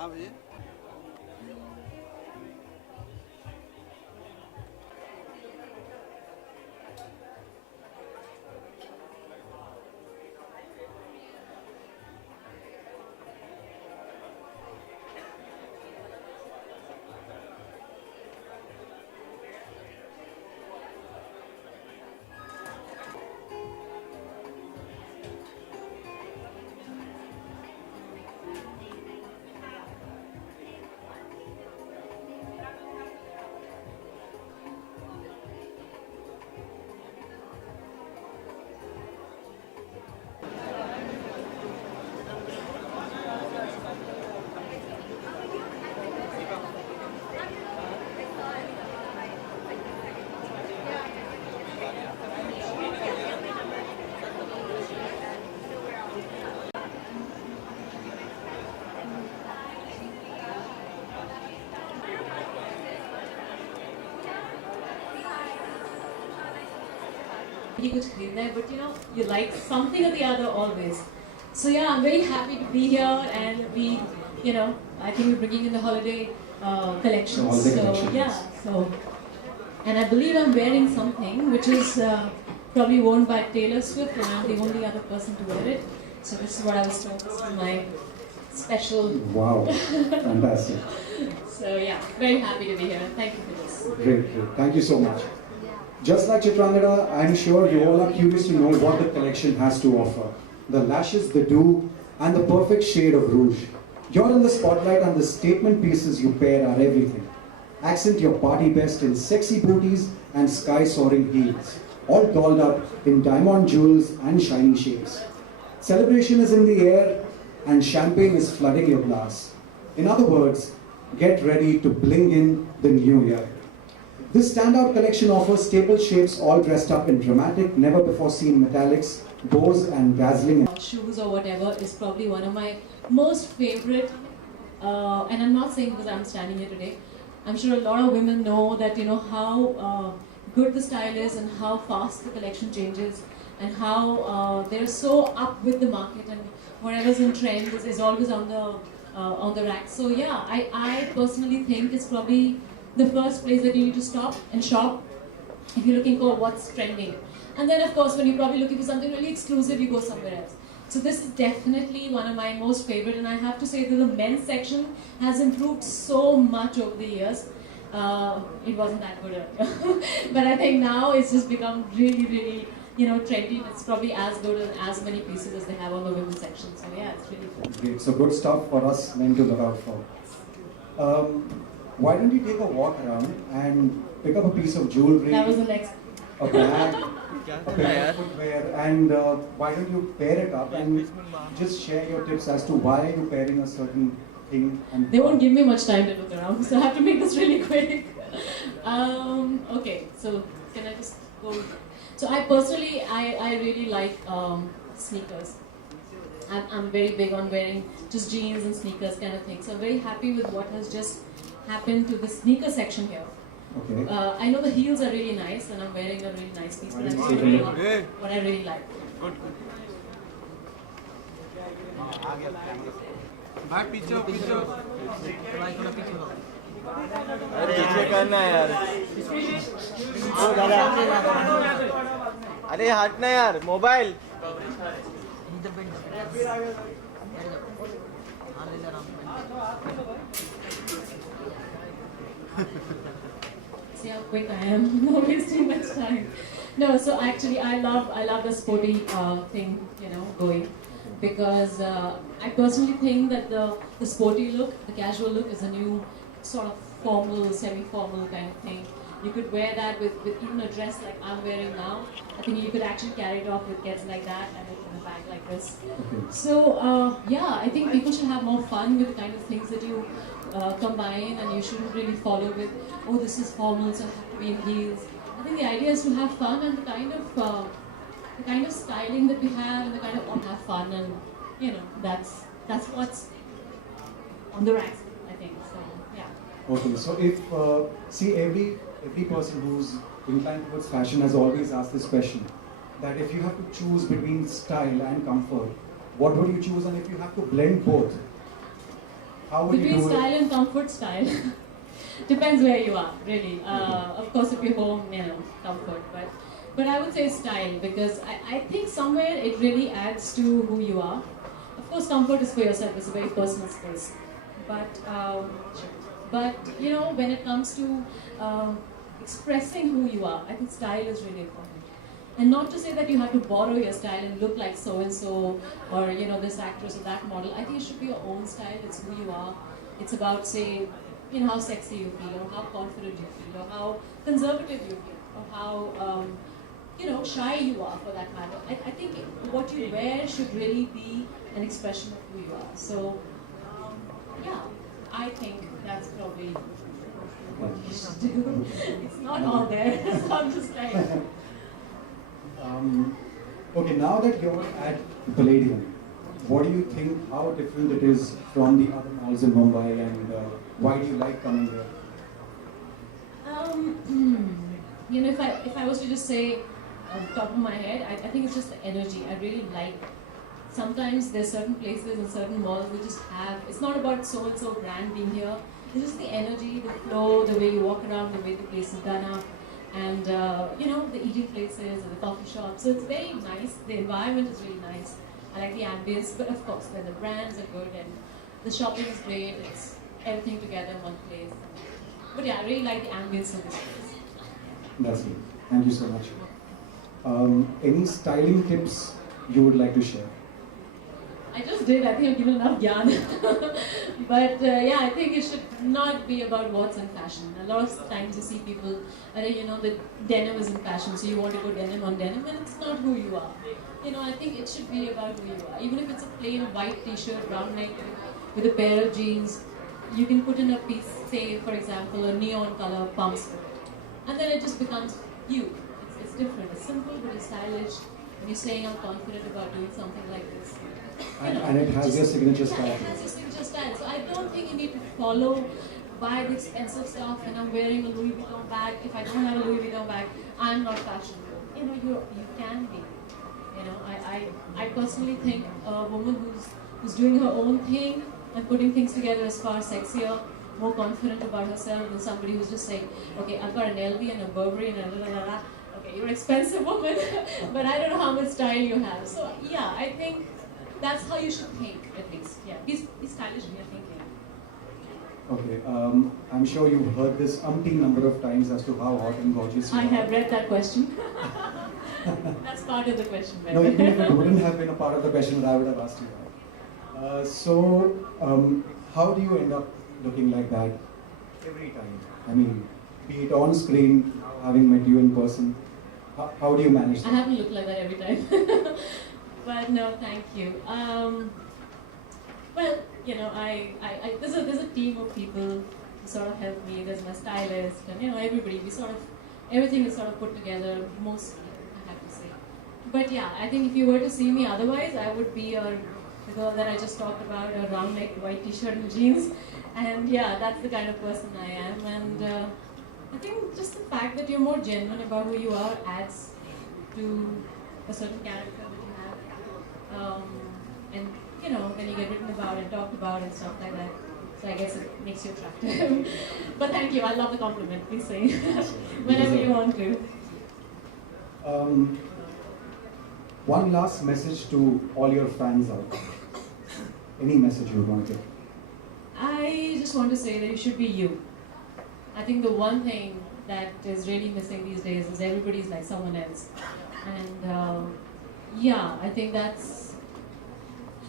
हाँ भैया कुछ खरीदना है, but you know you like something or the other always. So yeah, I'm very happy to be here, and we, you know, I think we're bringing in the holiday collections. Holiday So collections. yeah, so and I believe I'm wearing something which is probably worn by Taylor Swift, and I'm the only other person to wear it. So this is what I was told. This is my special. Wow, fantastic. So yeah, very happy to be here. Thank you for this. Great, great. Thank you so much. Just like Chitrangada, I'm sure you all are curious to know what the collection has to offer. The lashes, the dew, and the perfect shade of rouge. You're in the spotlight, and the statement pieces you pair are everything. Accent your party best in sexy booties and sky-soaring heels, all dolled up in diamond jewels and shiny shades. Celebration is in the air, and champagne is flooding your glass. In other words, get ready to bling in the new year. This standout collection offers staple shapes all dressed up in dramatic, never-before-seen metallics, bows and dazzling. Shoes or whatever is probably one of my most favorite, and I'm not saying because I'm standing here today. I'm sure a lot of women know that, you know, how good the style is and how fast the collection changes, and how they're so up with the market, and whatever's in trend is always on the rack. So yeah, I personally think it's probably the first place that you need to stop and shop if you're looking for what's trending. And then of course when you're probably looking for something really exclusive, you go somewhere else. So this is definitely one of my most favorite, and I have to say that the men's section has improved so much over the years. It wasn't that good earlier. But I think now it's just become really, really, you know, trendy, and it's probably as good and as many pieces as they have on the women's section. So yeah, it's really good. Great. So good stuff for us men to look out for. Why don't you take a walk around and pick up a piece of jewelry, That was the next. a bag, a pair of footwear, and why don't you pair it up and just share your tips as to why you're pairing a certain thing. And They won't give me much time to look around, so I have to make this really quick. Okay, so can I just go? So I personally, I really like sneakers. I'm very big on wearing just jeans and sneakers kind of thing. So I'm very happy with what has just happened to the sneaker section here. Okay. I know the heels are really nice, and I'm wearing a really nice piece, but I'm Take just a really look. what I really like. भाई पीछे हो, पीछे हो। भाई थोड़ा पीछे हो। अरे पीछे करना है यार ओ दादा अरे हटना यार mobile See how quick I am, not wasting much time. No, so actually I love the sporty thing, you know, going, because I personally think that the sporty look, the casual look is a new sort of formal, semi-formal kind of thing. You could wear that with even a dress like I'm wearing now. I think you could actually carry it off with gets like that and in a bag like this. So yeah, I think people should have more fun with the kind of things that you combine, and you shouldn't really follow with, oh, this is formal, so I have to be in heels. I think the idea is to have fun, and the kind of styling that we have, and the kind of have fun, and you know, that's what's on the racks, I think. So yeah. Okay, so if see every person who's inclined towards fashion has always asked this question, that if you have to choose between style and comfort, what would you choose? And if you have to blend both, How would you Between do it? style and comfort, style. Depends where you are, really. Of course, if you're home, comfort. But I would say style because I think somewhere it really adds to who you are. Of course, comfort is for yourself. It's a very personal space. But when it comes to expressing who you are, I think style is really important. And not to say that you have to borrow your style and look like so and so, or this actress or that model. I think it should be your own style. It's who you are. It's about, say, how sexy you feel, or how confident you feel, or how conservative you feel, or how shy you are, for that matter. I think what you wear should really be an expression of who you are. So, yeah, I think that's probably what you should do. It's not all there, so I'm just like. Okay, now that you're at Palladium, what do you think, how different it is from the other malls in Mumbai, and why do you like coming here? If I was to just say on top of my head, I think it's just the energy. I really like. Sometimes there's certain places and certain malls we just have. It's not about so and so brand being here. It's just the energy, the flow, the way you walk around, the way the place is done up, and the eating places and the coffee shops. So it's very nice. The environment is really nice. I like the ambience, but of course, when the brands are good and the shopping is great, it's everything together in one place. But yeah, I really like the ambience of this place. That's it. Thank you so much. Any styling tips you would like to share? I just did. I think I've given enough yarn. But I think it should not be about what's in fashion. A lot of times you see people, the denim is in fashion, so you want to go denim on denim, and it's not who you are. I think it should be about who you are. Even if it's a plain white t-shirt, round neck, with a pair of jeans, you can put in a piece, say, for example, a neon color pumps for it. And then it just becomes you. It's different. It's simple, but it's stylish. And you're saying, I'm confident about doing something like this. And it has your signature style. Yeah, it has your signature style. So I don't think you need to buy the expensive stuff, and I'm wearing a Louis Vuitton bag. If I don't have a Louis Vuitton bag, I'm not fashionable. You can be. I personally think a woman who's doing her own thing and putting things together is far sexier, more confident about herself than somebody who's just saying, okay, I've got an LV and a Burberry and a la la la. Okay, you're an expensive woman, but I don't know how much style you have. So yeah, I think that's how you should think, at least. Yeah, be stylish in your thinking. Okay, I'm sure you've heard this umpteen number of times as to how hot and gorgeous you I are. have read that question. That's part of the question. No, even if it wouldn't have been a part of the question, I would have asked you that. How do you end up looking like that every time? I mean, be it on screen, having met you in person, how do you manage that? I haven't looked like that every time. But no, thank you. Well, there's a team of people who sort of help me. There's my stylist, and everybody. Everything is sort of put together mostly, I have to say. But yeah, I think if you were to see me otherwise, I would be the girl that I just talked about, a round neck, white t-shirt and jeans. And yeah, that's the kind of person I am. And I think just the fact that you're more genuine about who you are adds to a certain character that you have. And when you get written about and talked about and stuff like that. So I guess it makes you attractive. But thank you, I love the compliment. Please say whenever you want to. One last message to all your fans out there. Any message you want to give? I just want to say that you should be you. I think the one thing that is really missing these days is everybody's like someone else. And I think that's...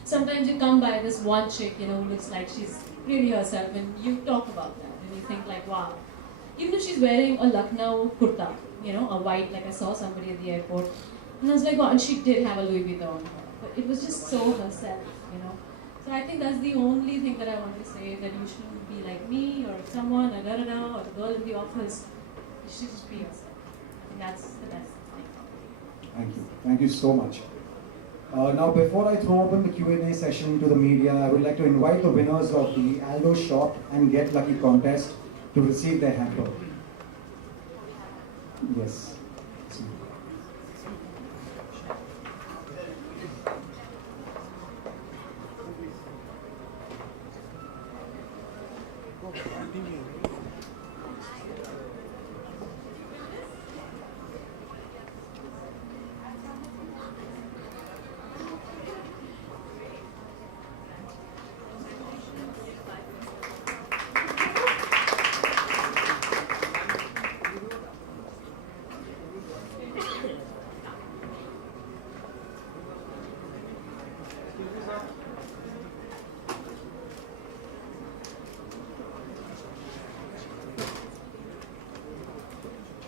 Sometimes you come by this one chick, who looks like she's really herself, and you talk about that, and you think like, wow. Even if she's wearing a Lucknow kurta, a white, like I saw somebody at the airport, and I was like, wow, and she did have a Louis Vuitton on her, but it was just so herself, So I think that's the only thing that I want to say, that you shouldn't be like me, or someone, or da-da-da, or the girl in the office. You should just be yourself. I think that's the best thing. Thank you. Thank you so much. Now, before I throw open the Q&A session to the media, I would like to invite the winners of the Aldo Shop and Get Lucky contest to receive their hamper. Yes.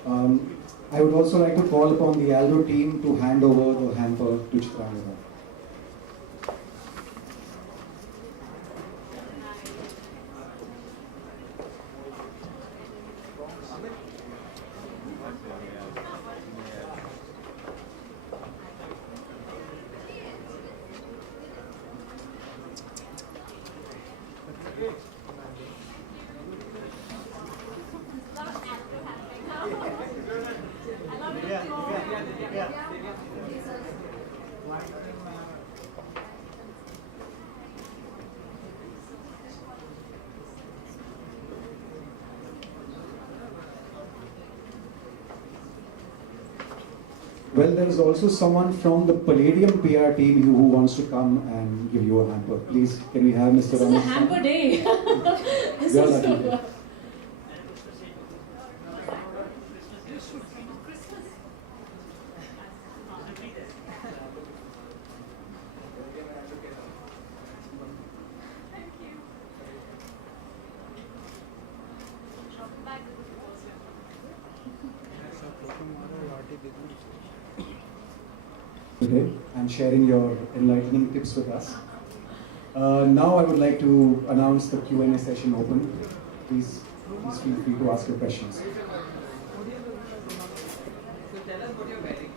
I would also like to call upon the Aldo team to hand over the hamper to Chitrangada. Well, there is also someone from the Palladium PR team who wants to come and give you a hamper. Please, can we have Mr. This is a Ramesh? hamper day. This You're is lucky. so Today and sharing your enlightening tips with us. Now I would like to announce the Q&A session open. Please feel free to ask your questions. So tell us what you're wearing.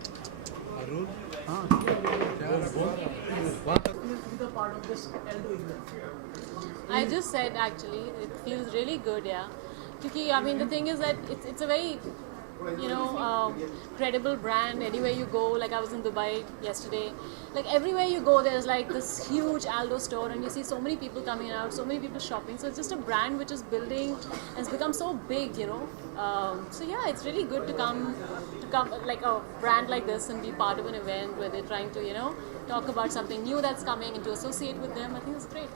I just said actually, it feels really good, yeah. Because I mean, the thing is that it's a very, credible brand. Anywhere you go, like I was in Dubai yesterday, like everywhere you go, there's like this huge Aldo store, and you see so many people coming out, so many people shopping. So it's just a brand which is building and it's become so big. So yeah, it's really good to come like a brand like this and be part of an event where they're trying to talk about something new that's coming and to associate with them. I think it's great.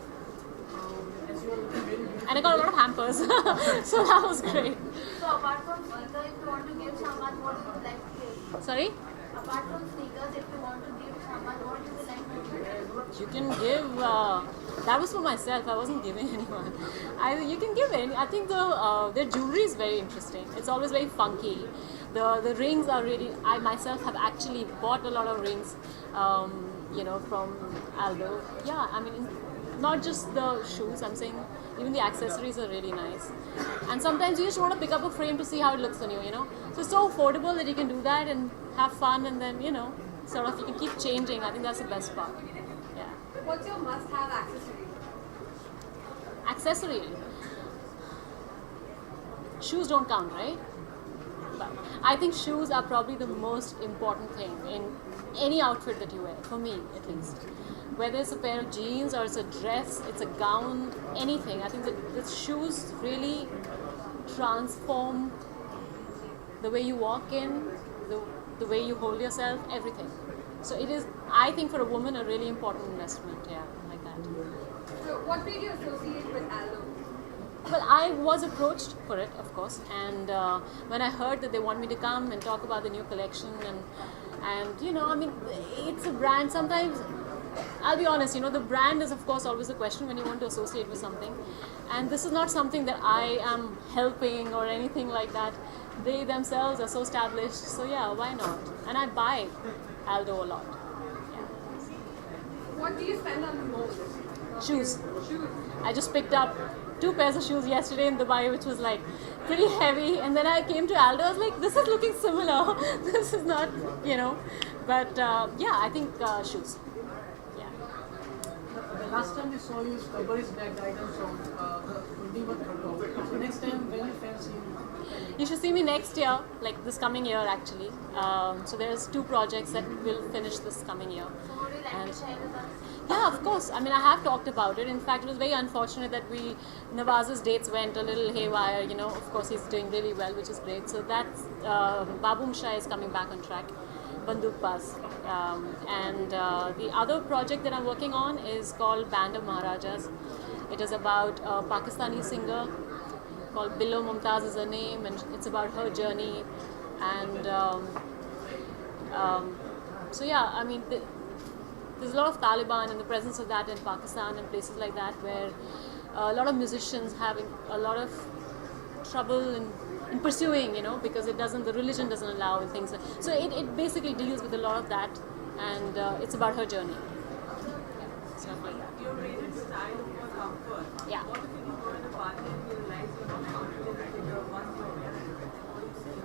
And I got a lot of hampers, so that was great. So apart from sneakers, if you want to give someone, what would you like to give? Sorry? Apart from sneakers, if you want to give someone, what would you like to give? You can give, that was for myself, I wasn't giving anyone. You can give any, I think their jewelry is very interesting. It's always very funky. The rings are really, I myself have actually bought a lot of rings, from Aldo. Yeah, I mean, not just the shoes, I'm saying even the accessories are really nice. And sometimes you just want to pick up a frame to see how it looks on you, So it's so affordable that you can do that and have fun, and then, sort of you can keep changing. I think that's the best part. Yeah. What's your must-have accessory? Accessory. Shoes don't count, right? But I think shoes are probably the most important thing in any outfit that you wear, for me at least. Whether it's a pair of jeans or it's a dress, it's a gown, anything. I think the shoes really transform the way you walk in, the way you hold yourself, everything. So it is, I think, for a woman, a really important investment, like that. So what made you associate with Aldo? Well, I was approached for it, of course, and when I heard that they want me to come and talk about the new collection, and I mean, it's a brand. Sometimes, I'll be honest, the brand is of course always a question when you want to associate with something, and this is not something that I am helping or anything like that. They themselves are so established, so yeah, why not? And I buy Aldo a lot. Yeah. What do you spend on the most? Shoes. Shoes. I just picked up 2 pairs of shoes yesterday in Dubai, which was like pretty heavy, and then I came to Aldo. I was like, this is looking similar. This is not, but yeah, I think shoes. Yeah. The last time we saw you, Burberry's bag items from the 21st. So next time, when you fancy You should see me next year, like this coming year actually. So there's 2 projects that will finish this coming year. So would you like to share with us? Yeah, of course. I mean, I have talked about it. In fact, it was very unfortunate that Nawaz's dates went a little haywire. Of course, he's doing really well, which is great. So that's Babu Shah is coming back on track. Banduk Pass. And the other project that I'm working on is called Band of Maharajas. It is about a Pakistani singer called Billo Mumtaz is her name, and it's about her journey. And so yeah, I mean, there's a lot of Taliban and the presence of that in Pakistan and places like that, where a lot of musicians having a lot of trouble in and pursuing, because the religion doesn't allow and things. So it basically deals with a lot of that, and it's about her journey. Yeah, stuff like that. Your rated style for comfort. Yeah. What if you go in a party and you realize you're not comfortable with your one you're wearing? What do you say?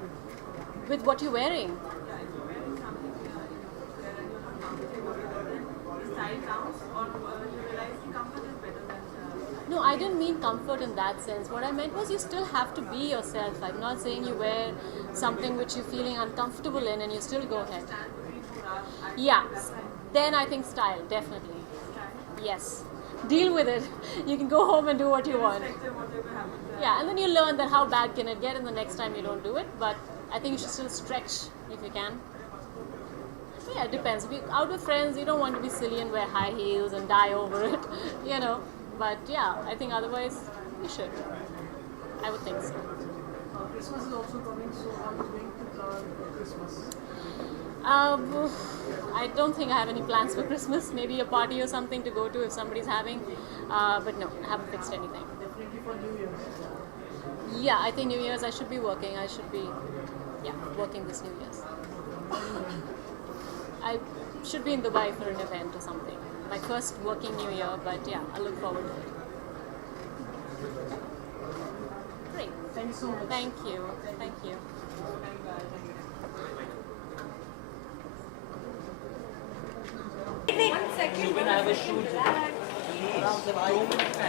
With what you're wearing. Yeah, if you're wearing something in your footwear and you're not comfortable with it, then the style counts, or you realize the comfort is better than No, I didn't mean comfort in that sense. What I meant was you still have to be yourself. I'm not saying you wear something which you're feeling uncomfortable in and you still go ahead. Yeah, then I think style, definitely. Yes. Deal with it. You can go home and do what you want. Yeah, and then you learn that how bad can it get, and the next time you don't do it. But I think you should still stretch if you can. Yeah, it depends. If you're out with friends, you don't want to be silly and wear high heels and die over it, But yeah, I think otherwise you should. I would think so. Christmas is also coming, so how are you going to plan Christmas? I don't think I have any plans for Christmas. Maybe a party or something to go to if somebody's having. But no, I haven't fixed anything. Definitely for New Year. Yeah, I think New Year's I should be working. I should be, working this New Year's. I should be in Dubai for an event or something. My first working New Year, but yeah, I look forward to it. Great. Thank you so much. Thank you. Thank you. One second.